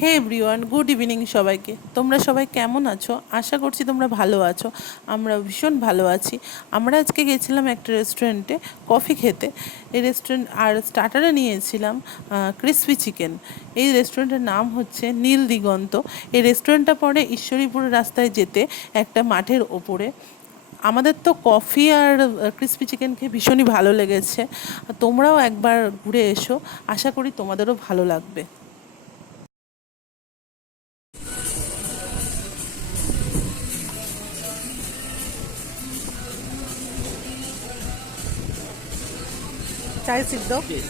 হে everyone, good evening সবাইকে। তোমরা সবাই কেমন আছো? আশা করছি তোমরা ভালো আছো। আমরা ভীষণ ভালো আছি। আমরা আজকে গেছিলাম একটা রেস্টুরেন্টে কফি খেতে। এই রেস্টুরেন্ট আর স্টার্টারে নিয়েছিলাম ক্রিসপি চিকেন। এই রেস্টুরেন্টের নাম হচ্ছে নীল দিগন্ত। এই রেস্টুরেন্টটা পড়ে ঈশ্বরীপুর রাস্তায় যেতে একটা মাঠের ওপরে। আমাদের তো কফি আর ক্রিসপি চিকেন খেয়ে ভীষণই ভালো লেগেছে। তোমরাও একবার ঘুরে এসো, আশা করি তোমাদেরও ভালো লাগবে। চাই সিদ্ধ ভেজ।